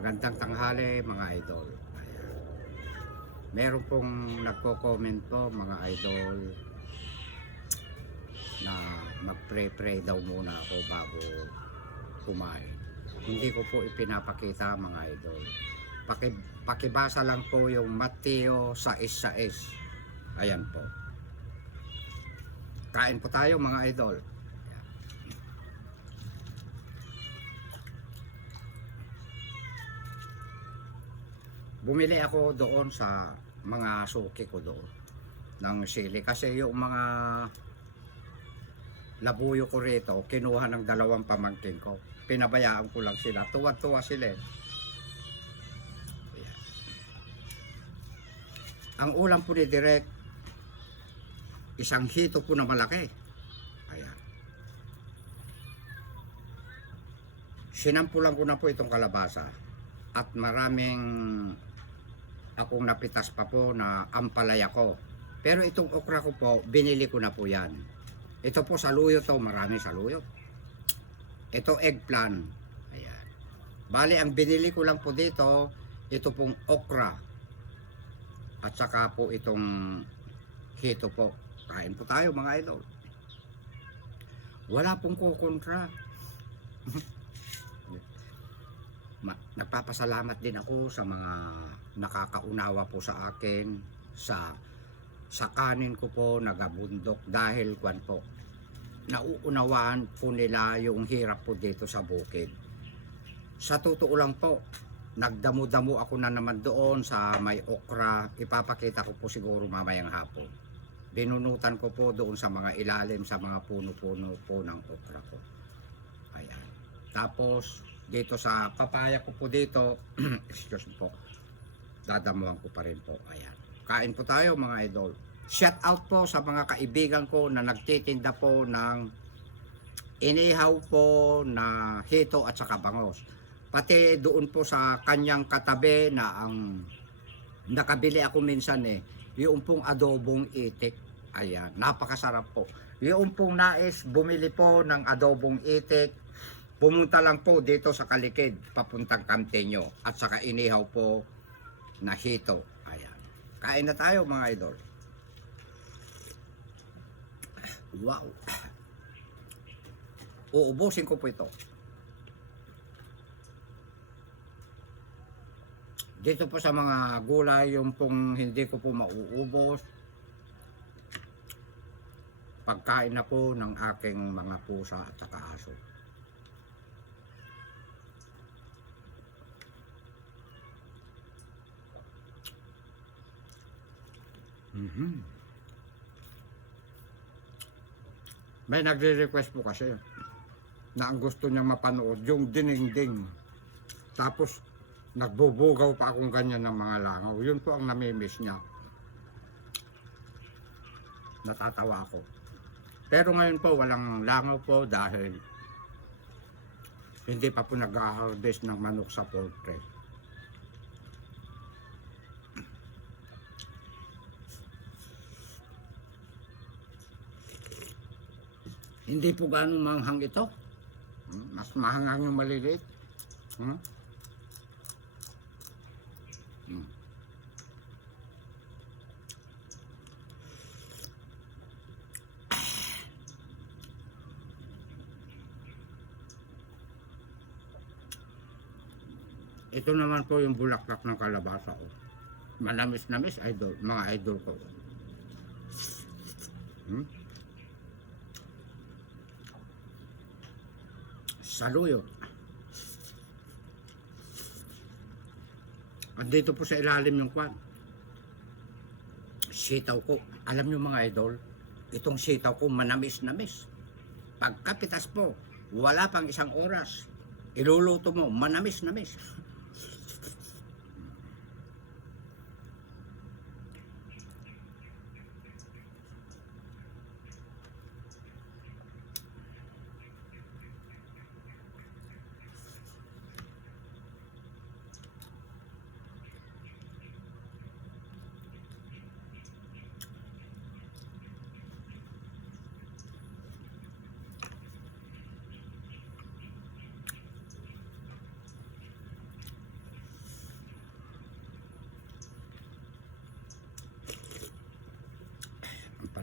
Magandang tanghali mga idol. Ayan. Meron pong nagko-comment po mga idol na mag-pray daw muna ako bago kumain. Hindi ko po ipinapakita mga idol. Pakibasa lang po yung Mateo 6:6. Ayan po. Kain po tayo mga idol. Bumili ako doon sa mga suki ko doon ng sili kasi yung mga labuyo ko rito kinuha ng dalawang pamangkin ko, pinabayaan ko lang sila, tuwa-tuwa sila. Ayan. Ang ulam po ni Direk, isang hito po na malaki. Ayan. Sinampulan ko na po itong kalabasa at maraming akong napitas pa po na ampalaya ko. Pero itong okra ko po, binili ko na po yan. Ito po saluyot to, marami saluyot. Ito eggplant. Ayan. Bali, ang binili ko lang po dito, ito pong okra. At saka po itong hito po. Kain po tayo mga idol. Wala pong kukontra. Nagpapasalamat din ako sa mga nakakaunawa po sa akin sa kanin ko po nagabundok dahil kwan po nauunawaan po nila yung hirap po dito sa bukid. Sa totoo lang po, nagdamo-damo ako na naman doon sa may okra. Ipapakita ko po siguro mamayang hapon. Binunutan ko po doon sa mga ilalim, sa mga puno-puno po ng okra ko. Ayan. Tapos dito sa papaya ko po dito, excuse me po, dadamuhan ko pa rin po. Ayan. Kain po tayo mga idol. Shout out po sa mga kaibigan ko na nagtitinda po ng inihaw po na hito at saka bangos. Pati doon po sa kanyang katabi na ang nakabili ako minsan yung pong adobong itik. Ayan, napakasarap po. Yung pong nais bumili po ng adobong itik, pumunta lang po dito sa Kalikid, papuntang Camteño, at saka inihaw po na hito. Ayan. Kain na tayo mga idol. Wow. Uubusin ko po ito. Dito po sa mga gulay, yung pong hindi ko po mauubos, pagkain na po ng aking mga pusa at saka aso. May nagre-request po kasi na ang gusto niyang mapanood yung dinengdeng, tapos nagbubugaw pa akong ganyan ng mga langaw. Yun po ang namimiss niya. Natatawa ako. Pero ngayon po walang langaw po dahil hindi pa po nag-harvest ng manok sa poultry. Hindi po ganong manghang ito. Mas mahangang yung maliliit. Ito naman po yung bulaklak ng kalabasa ko. Manamis-namis, idol, mga idol ko. Saluyot. Andito po sa ilalim yung kwan. Sitaw ko. Alam nyo mga idol, itong sitaw ko manamis-namis. Pagkapitas po, wala pang isang oras. Iluluto mo, manamis-namis.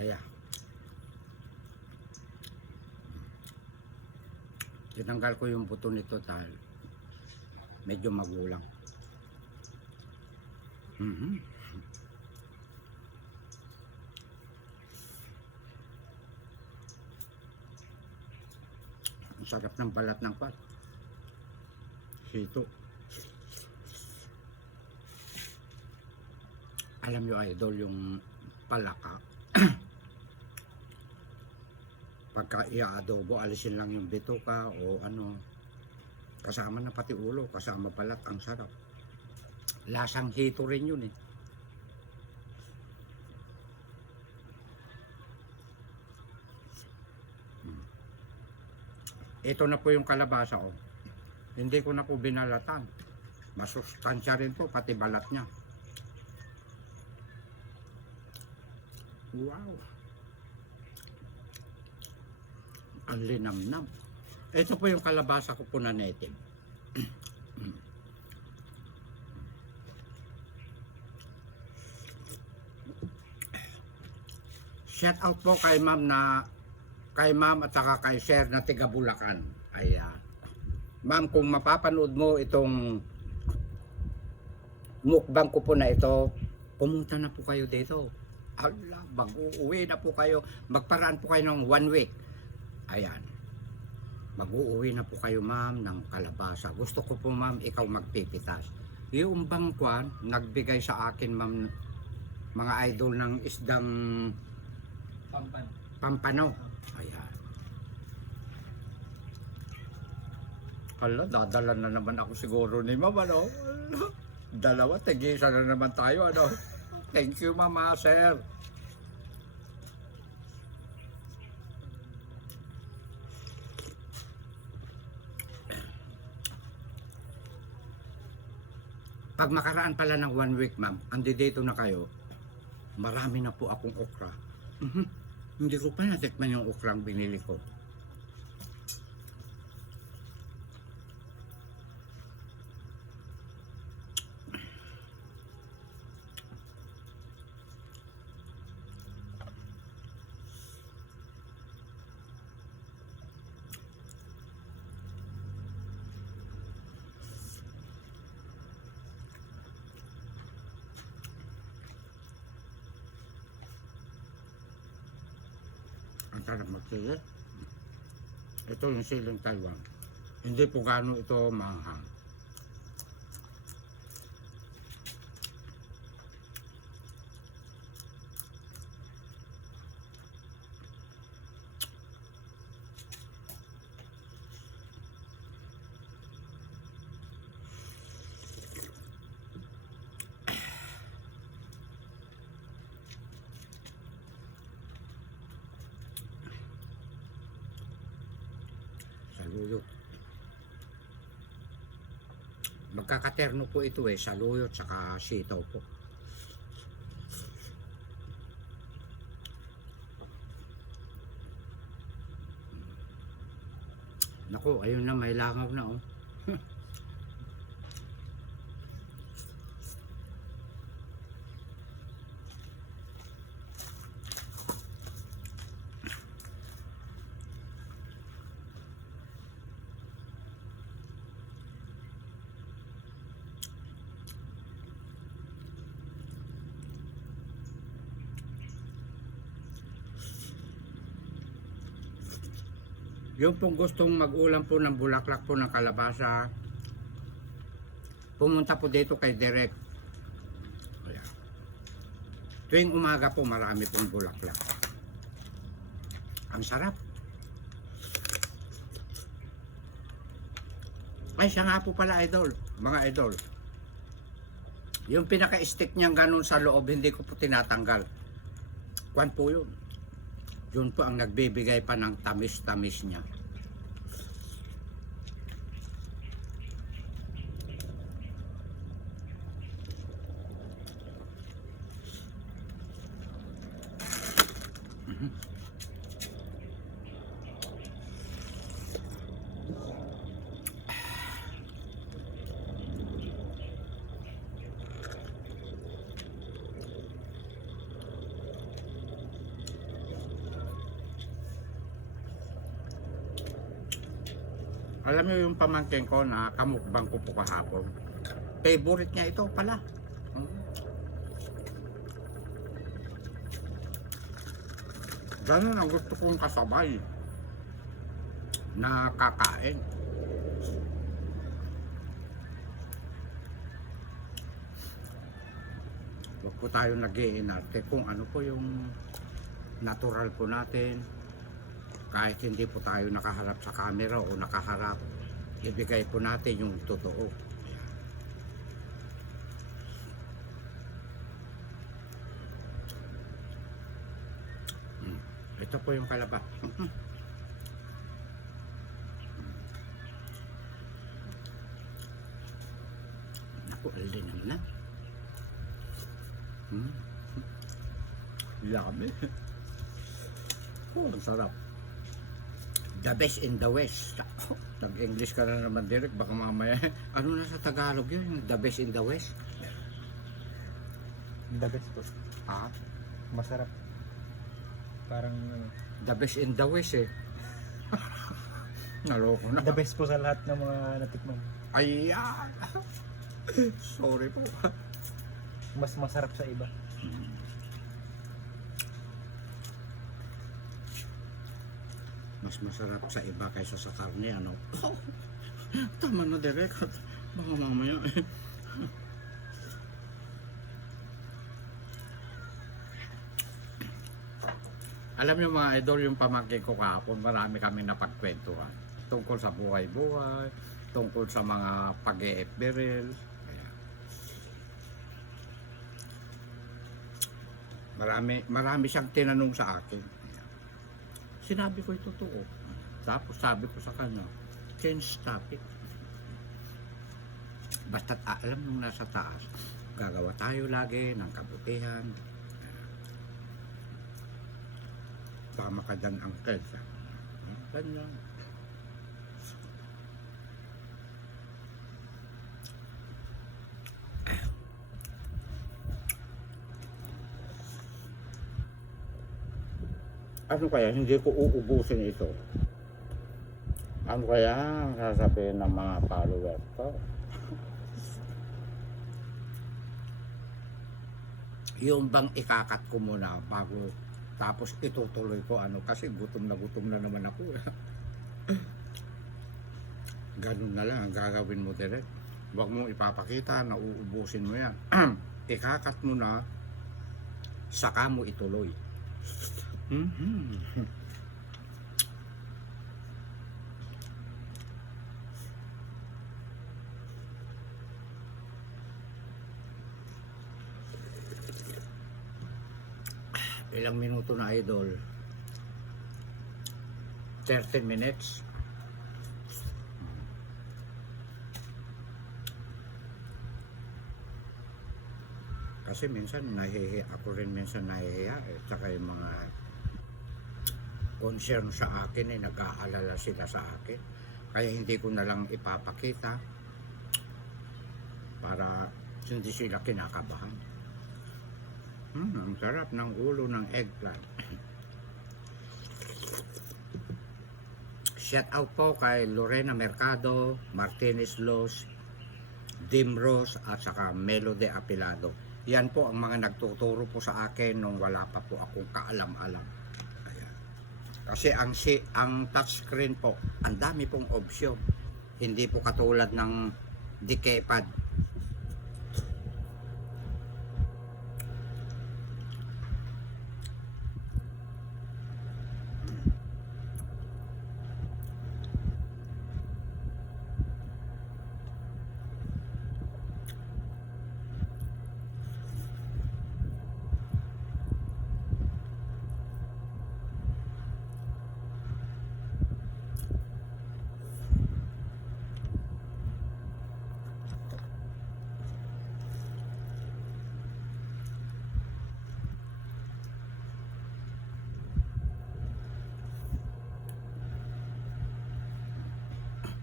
Kaya, tinanggal ko yung buto nito dahil medyo magulang. Ang sarap ng balat ng pat. Hito. Alam nyo idol, yung palaka. Pagka i-adobo, alisin lang yung bituka o ano. Kasama na pati ulo, kasama balat, ang sarap. Lasang hito rin yun eh. Ito na po yung kalabasa oh. Hindi ko na po binalatan. Masustansya rin po, pati balat niya. Wow! Ang linamnam. Ito po yung kalabasa ko po na native. Shout out po kay ma'am at saka kay sir na tiga Bulacan. Ayan. Ma'am, kung mapapanood mo itong mukbang ko po na ito, pumunta na po kayo dito. Ala, mag-uuwi na po kayo. Magparaan po kayo ng 1 week. Ayan. Mag-uuwi na po kayo ma'am ng kalabasa. Gusto ko po ma'am ikaw magpipitas. Yung bangkwan, nagbigay sa akin ma'am mga idol ng isdang pampano. Ayan. Hala, dadala na naman ako siguro ni ma'am, ano? Dalawa, tigisa na naman tayo, ano? Thank you, mama, sir. Pag makaraan pala ng 1 week, ma'am, andi dito na kayo, marami na po akong okra. Hindi ko pa natikman yung okrang binili ko. Ang sarap magsili. Ito yung siling Taiwan. Hindi po gano'n ito maanghang. Saluyot. Magkakaterno po ito eh, saluyot saka sitaw po. Naku, ayun na, may langaw na oh. Yung pong gustong mag-ulam po ng bulaklak po ng kalabasa, pumunta po dito kay Direk. Tuwing umaga po marami pong bulaklak. Ang sarap. Ay, siya nga po pala idol, mga idol. Yung pinaka-stick niyang ganun sa loob, hindi ko po tinatanggal. Kwan po yun. Yun po ang nagbibigay pa ng tamis-tamis niya. Alam niyo yung pamangkin ko na kamukbang ko po kahapon. Favorite niya ito pala. Ganun ang gusto kong kasabay na kakain. Huwag po tayo nag-iinarte kung ano po yung natural po natin. Kahit hindi po tayo nakaharap sa camera o nakaharap, ibigay po natin yung totoo. Ito po yung kalabas. Naku, alin naman na. Yummy. Oh, ang sarap. The best in the West. Nag-English ka na naman, Derek. Baka mamaya. Ano na sa Tagalog yun? The best in the West? The best po. Ah? Masarap. Parang ano, The best in the West eh. Naloko na. the best po sa lahat ng mga natikman. Ayan. Sorry po. Mas masarap sa iba. Mas masarap sa iba kaysa sa karne, ano? Tama na, Derek. Baka mamaya eh. Alam niyo mga idol, yung pamangkin ko kahapon, marami kami napagkwentuhan. Tungkol sa buhay-buhay, tungkol sa mga pag-e-eberil. Marami siyang tinanong sa akin. Sinabi ko yung totoo. Tapos sabi ko sa kanya, change topic. Basta't alam nung nasa taas, gagawa tayo lagi ng kabutihan. Tama ka dyan, Uncle. Ganyan. Ano kaya, hindi ko uubusin ito? Ano kaya ang sasabihin ng mga followers ko? Yung bang ikakat ko muna bago tapos itutuloy ko ano kasi gutom na naman ako. Ganun na lang ang gagawin mo, direct. Huwag mo ipapakita na uubusin mo yan. Ikakat mo na, saka mo ituloy. Ilang minuto na, idol? 13 minutes. Kasi minsan nahihiya ako rin, minsan nahihiya tsaka yung mga concern sa akin nag-aalala sila sa akin, kaya hindi ko na lang ipapakita para hindi sila kinakabahan. Ang sarap ng ulo ng eggplant. Shout out po kay Lorena Mercado, Martinez Los, Dimros at saka Melody Apilado. Yan po ang mga nagtuturo po sa akin nung wala pa po akong kaalam-alam. Ayan. Kasi ang touchscreen po, ang dami pong opsyon. Hindi po katulad ng D-keypad.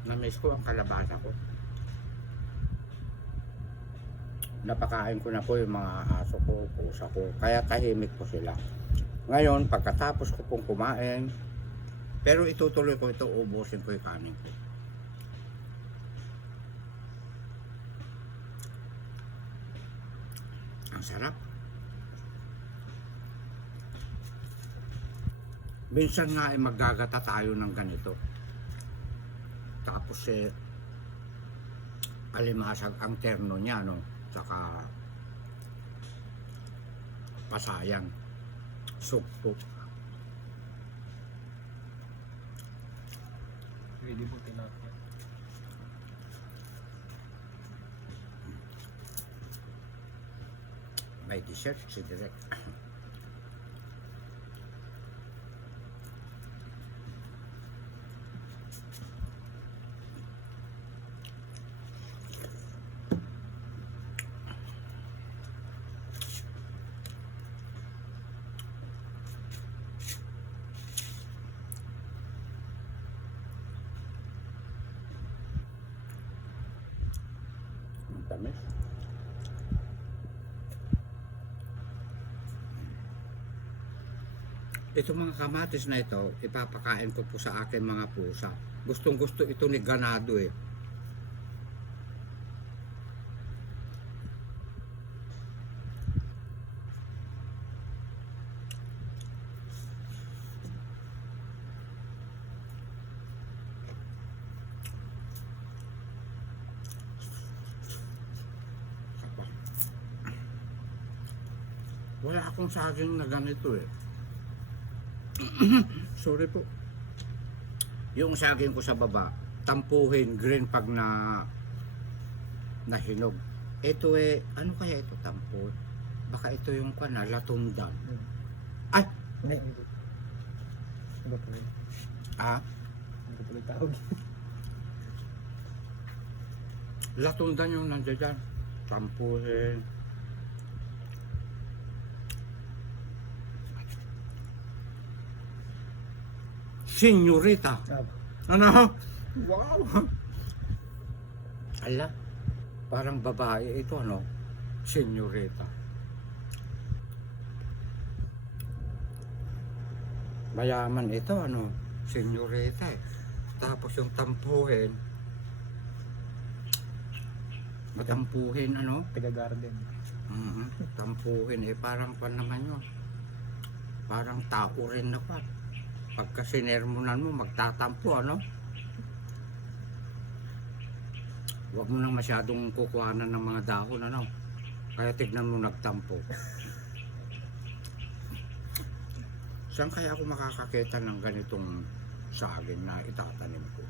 Na-miss ko ang kalabasa ko. Napakain ko na po yung mga aso ko, pusa ko, kaya tahimik po sila. Ngayon, pagkatapos ko pong kumain, pero itutuloy ko ito, ubusin ko yung kanin ko. Ang sarap. Minsan nga ay maggagata tayo ng ganito. Tapos alimasag ang terno niya, no? Saka pasayan. Sukpo. Pwede po tilapia. May dessert si Direk. Ang tamis. Ito mga kamatis na ito, ipapakain ko po sa akin mga pusa. Gustong gusto ito ni ganado eh. Sapa. Wala akong saging na ganito eh. Sorry po. Yung saging ko sa baba, tampuhin, green pag nahinog. Ito ano kaya ito tampo? Baka ito yung latundan. Ay! Hindi. Iba po yun. Ah? Hindi po tawag. Latundan yung nandiyan dyan. Tampuhin. Senyorita. Ano? Wow! Ala, parang babae ito, ano? Senyorita. Mayaman ito, ano? Senyorita eh. Tapos yung tampuhin, matampuhin, ano? Taga-garden. Tampuhin parang pan naman yun. Parang tao rin na pan. Pagka sinermonan mo, magtatampo, ano? Huwag mo nang masyadong kukuhanan ng mga dahon, ano? Kaya tignan mo nagtampo. Saan kaya ako makakakita ng ganitong saging na itatanim ko?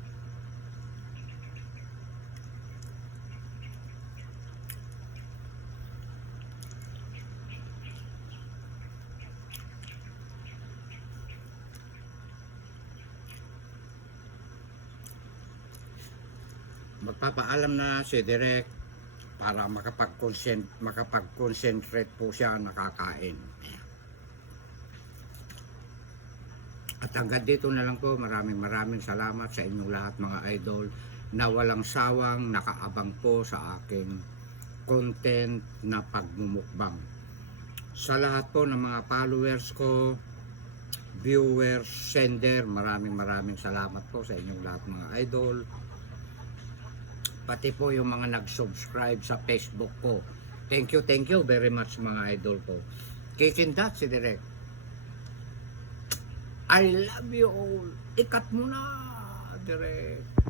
Magpapaalam na si Direk para makapag-concentrate po siya nakakain. At hanggang dito na lang po, maraming salamat sa inyong lahat mga idol na walang sawang nakaabang po sa aking content na pagmumukbang. Sa lahat po ng mga followers ko, viewers, sender, maraming salamat po sa inyong lahat mga idol. Pati po yung mga nag-subscribe sa Facebook ko. Thank you very much mga idol ko. Kikindat si Direk. I love you all. Ikat mo na, Direk.